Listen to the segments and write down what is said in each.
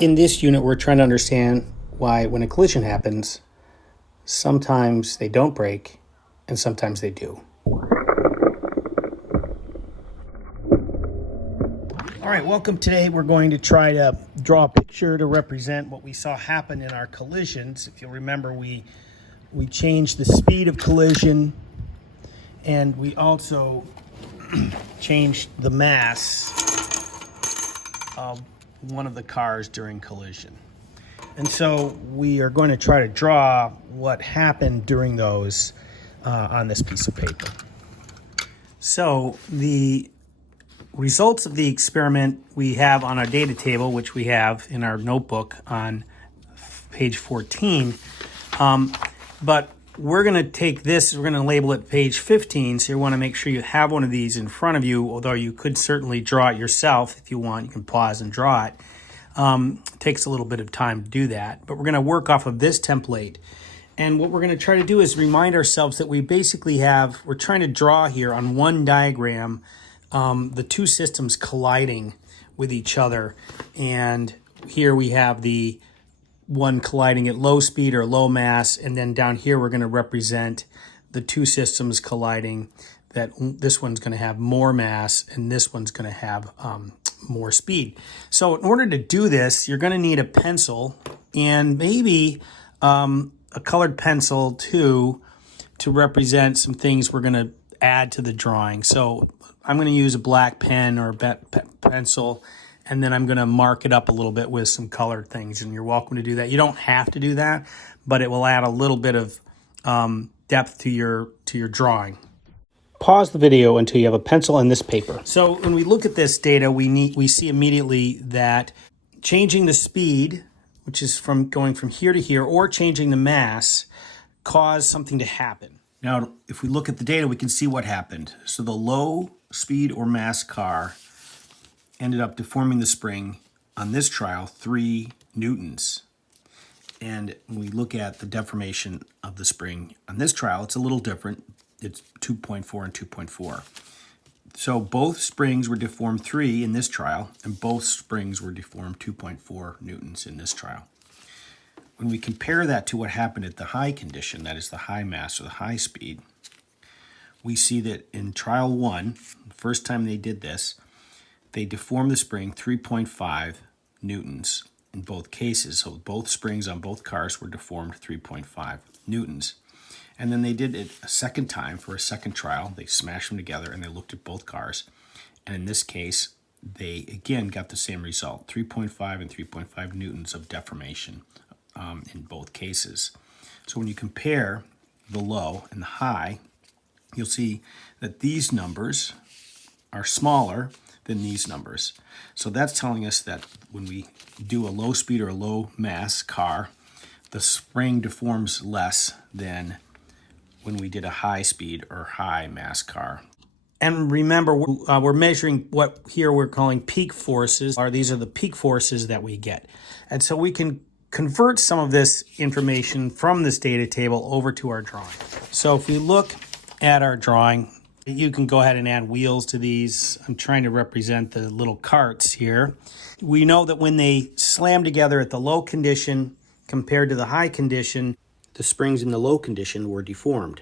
In this unit, we're trying to understand why when a collision happens, sometimes they don't break and sometimes they do. All right, welcome. Today we're going to try to draw a picture to represent what we saw happen in our collisions. If you'll remember, we changed the speed of collision and we also changed the mass of one of the cars during collision. And so we are going to try to draw what happened during those on this piece of paper. So the results of the experiment we have on our data table, which we have in our notebook on page 14. But we're going to take this, we're going to label it page 15. So you want to make sure you have one of these in front of you, although you could certainly draw it yourself if you want. You can pause and draw it. It takes a little bit of time to do that, but we're going to work off of this template. And what we're going to try to do is remind ourselves that we basically we're trying to draw here on one diagram the two systems colliding with each other. And here we have the one colliding at low speed or low mass, and then down here we're going to represent the two systems colliding, that this one's going to have more mass and this one's going to have more speed. So in order to do this, you're going to need a pencil and maybe a colored pencil too, to represent some things we're going to add to the drawing. So I'm going to use a black pen or a pencil, and then I'm going to mark it up a little bit with some colored things, and you're welcome to do that. You don't have to do that, but it will add a little bit of depth to your drawing. Pause the video until you have a pencil and this paper. So when we look at this data, we see immediately that changing the speed, which is from going from here to here, or changing the mass, caused something to happen. Now, if we look at the data, we can see what happened. So the low speed or mass car ended up deforming the spring on this trial 3 newtons. And when we look at the deformation of the spring on this trial, it's a little different. It's 2.4 and 2.4. So both springs were deformed 3 in this trial, and both springs were deformed 2.4 newtons in this trial. When we compare that to what happened at the high condition, that is the high mass or the high speed, we see that in trial 1, the first time they did this, they deformed the spring 3.5 newtons in both cases. So both springs on both cars were deformed 3.5 newtons. And then they did it a second time for a second trial. They smashed them together and they looked at both cars. And in this case, they again got the same result, 3.5 and 3.5 newtons of deformation in both cases. So when you compare the low and the high, you'll see that these numbers are smaller than these numbers. So that's telling us that when we do a low speed or a low mass car, the spring deforms less than when we did a high speed or high mass car. And remember, we're measuring what here we're calling peak forces. These are the peak forces that we get. And so we can convert some of this information from this data table over to our drawing. So if we look at our drawing, you can go ahead and add wheels to these. I'm trying to represent the little carts here. We know that when they slam together at the low condition compared to the high condition, the springs in the low condition were deformed.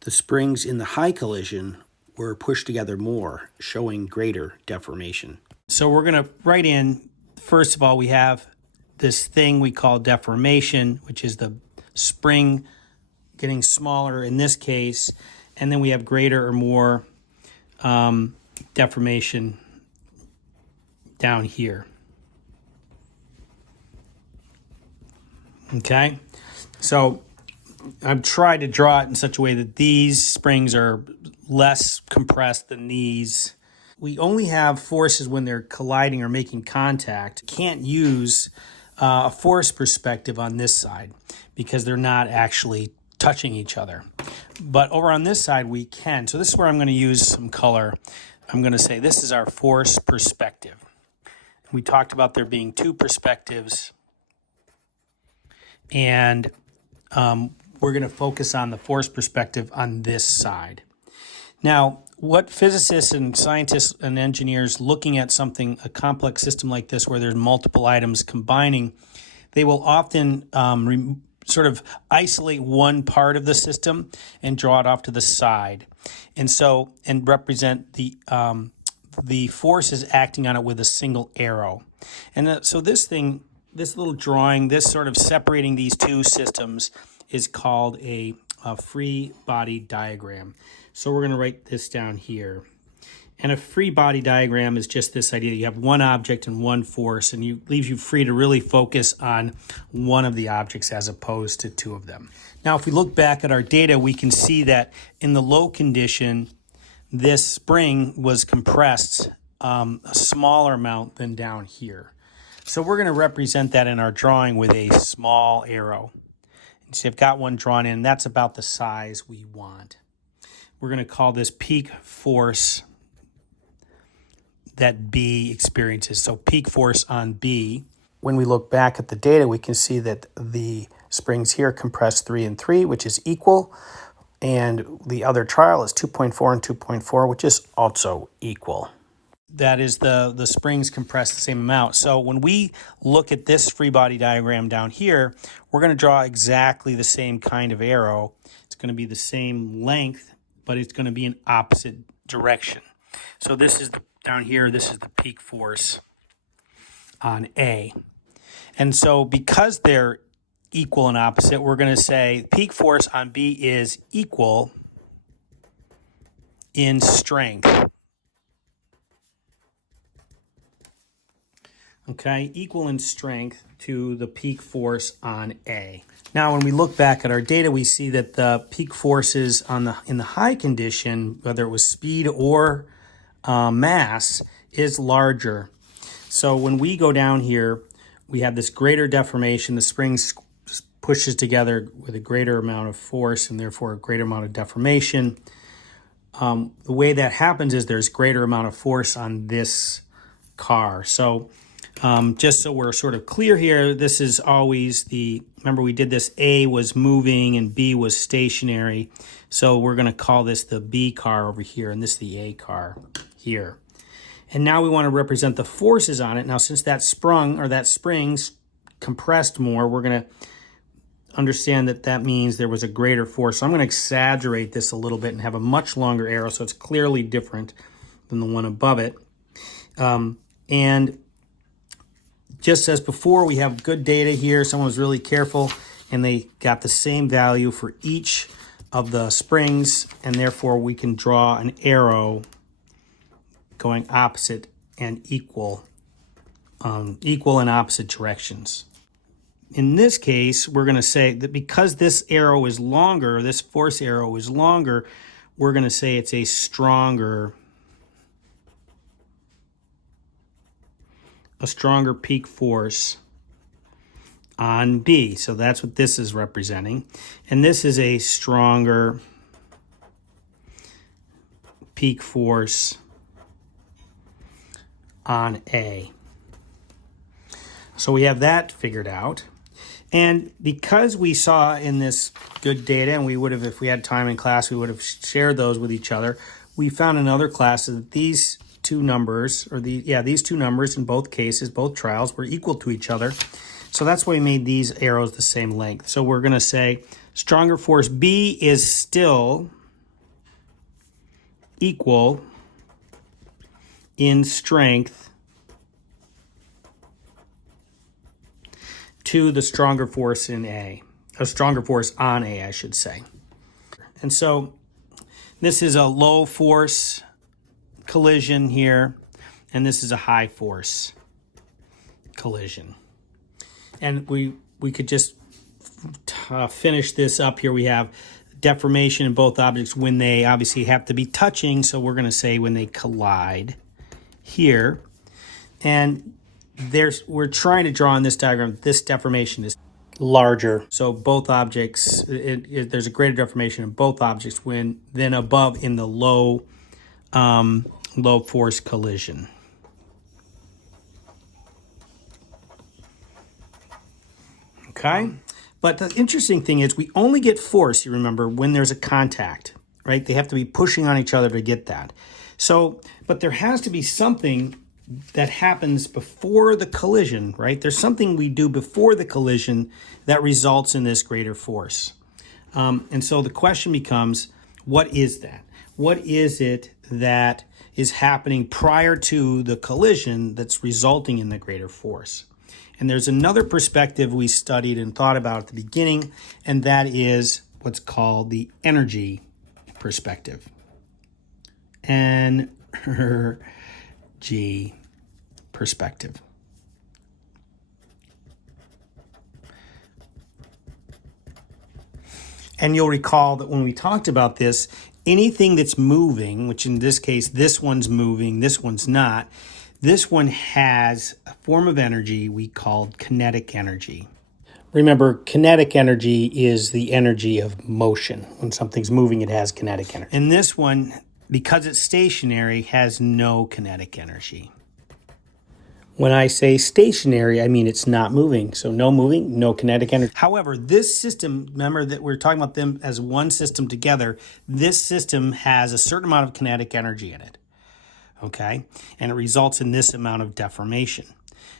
The springs in the high collision were pushed together more, showing greater deformation. So we're going to write in, first of all, we have this thing we call deformation, which is the spring getting smaller in this case, and then we have greater or more deformation down here. Okay, so I've tried to draw it in such a way that these springs are less compressed than these. We only have forces when they're colliding or making contact. Can't use a force perspective on this side because they're not actually touching each other. But over on this side we can. So this is where I'm going to use some color. I'm going to say this is our force perspective. We talked about there being 2 perspectives, and we're going to focus on the force perspective on this side. Now, what physicists and scientists and engineers looking at something, a complex system like this where there's multiple items combining, they will often sort of isolate one part of the system and draw it off to the side, and represent the forces acting on it with a single arrow. And so this little drawing, this sort of separating these two systems is called a free body diagram. So we're going to write this down here. And a free body diagram is just this idea. You have one object and one force, and it leaves you free to really focus on one of the objects as opposed to two of them. Now, if we look back at our data, we can see that in the low condition, this spring was compressed a smaller amount than down here. So we're going to represent that in our drawing with a small arrow. And so I've got one drawn in. That's about the size we want. We're going to call this peak force that B experiences. So peak force on B. When we look back at the data, we can see that the springs here compress 3 and 3, which is equal. And the other trial is 2.4 and 2.4, which is also equal. That is the springs compress the same amount. So when we look at this free body diagram down here, we're going to draw exactly the same kind of arrow. It's going to be the same length, but it's going to be in opposite direction. So this is down here, this is the peak force on A. And so because they're equal and opposite, we're going to say peak force on B is equal in strength. Okay, equal in strength to the peak force on A. Now, when we look back at our data, we see that the peak forces in the high condition, whether it was speed or mass, is larger. So when we go down here, we have this greater deformation. The spring pushes together with a greater amount of force and therefore a greater amount of deformation. The way that happens is there's greater amount of force on this car. So just so we're sort of clear here, this is always remember we did this, A was moving and B was stationary. So we're going to call this the B car over here, and this the A car here. And now we want to represent the forces on it. Now, since that spring's compressed more, we're going to understand that means there was a greater force. So I'm going to exaggerate this a little bit and have a much longer arrow so it's clearly different than the one above it. And just as before, we have good data here. Someone was really careful, and they got the same value for each of the springs, and therefore we can draw an arrow going opposite and equal in opposite directions. In this case, we're going to say that because this arrow is longer, this force arrow is longer, we're going to say it's a stronger peak force on B. So that's what this is representing. And this is a stronger peak force on A. So we have that figured out. And because we saw in this good data, and we would have, if we had time in class, we would have shared those with each other, we found in other classes that these two numbers, these two numbers in both cases, both trials, were equal to each other. So that's why we made these arrows the same length. So we're going to say stronger force B is still equal in strength to the stronger force in A, a stronger force on A, I should say. And so this is a low force collision here, and this is a high force collision. And we could just finish this up here. We have deformation in both objects when they obviously have to be touching, so we're going to say when they collide here. And we're trying to draw in this diagram, this deformation is larger. So both objects, there's a greater deformation in both objects than above in the low force collision. Okay? But the interesting thing is we only get force, you remember, when there's a contact. right? They have to be pushing on each other to get that. So, but there has to be something that happens before the collision, right? There's something we do before the collision that results in this greater force. And so the question becomes, what is that? What is it that is happening prior to the collision that's resulting in the greater force? And there's another perspective we studied and thought about at the beginning, and that is what's called the energy perspective. Energy perspective. And you'll recall that when we talked about this, anything that's moving, which in this case, this one's moving, this one's not, this one has a form of energy we called kinetic energy. Remember, kinetic energy is the energy of motion. When something's moving, it has kinetic energy. And this one, because it's stationary, has no kinetic energy. When I say stationary, I mean it's not moving. So no moving, no kinetic energy. However, this system, remember that we're talking about them as one system together, this system has a certain amount of kinetic energy in it, okay? And it results in this amount of deformation.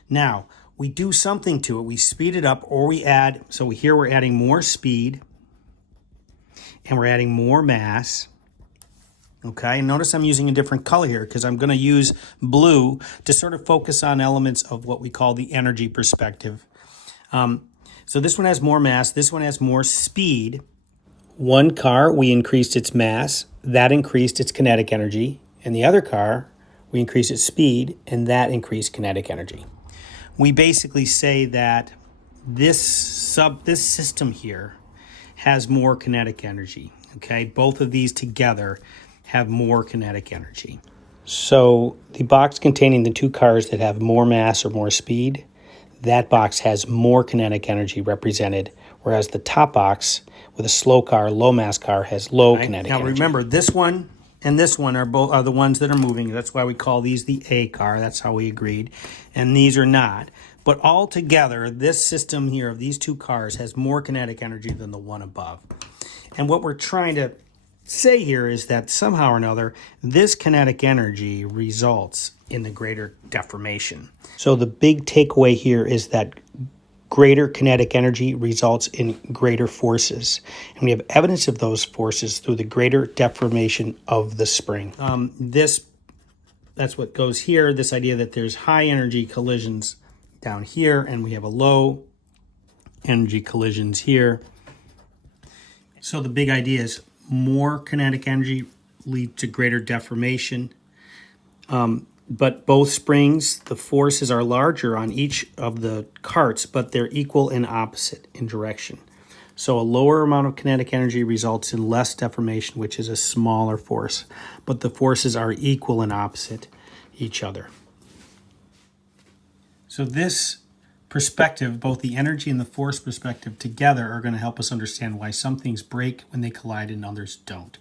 Now, we do something to it. We speed it up or we add, so here we're adding more speed and we're adding more mass. Okay, and notice I'm using a different color here because I'm going to use blue to sort of focus on elements of what we call the energy perspective. So this one has more mass, this one has more speed. One car, we increased its mass, that increased its kinetic energy. And the other car, we increased its speed, and that increased kinetic energy. We basically say that this system here has more kinetic energy. Okay, both of these together have more kinetic energy. So the box containing the two cars that have more mass or more speed, that box has more kinetic energy represented, whereas the top box with a slow car, low mass car has low kinetic energy. Now remember, this one and this one are the ones that are moving. That's why we call these the A car. That's how we agreed. And these are not. But altogether, this system here of these two cars has more kinetic energy than the one above. And what we're trying to say here is that somehow or another, this kinetic energy results in the greater deformation. So the big takeaway here is that greater kinetic energy results in greater forces. And we have evidence of those forces through the greater deformation of the spring. That's what goes here, this idea that there's high energy collisions down here, and we have a low energy collisions here. So the big idea is more kinetic energy lead to greater deformation. But both springs, the forces are larger on each of the carts, but they're equal and opposite in direction. So a lower amount of kinetic energy results in less deformation, which is a smaller force. But the forces are equal and opposite each other. So this perspective, both the energy and the force perspective together, are going to help us understand why some things break when they collide and others don't.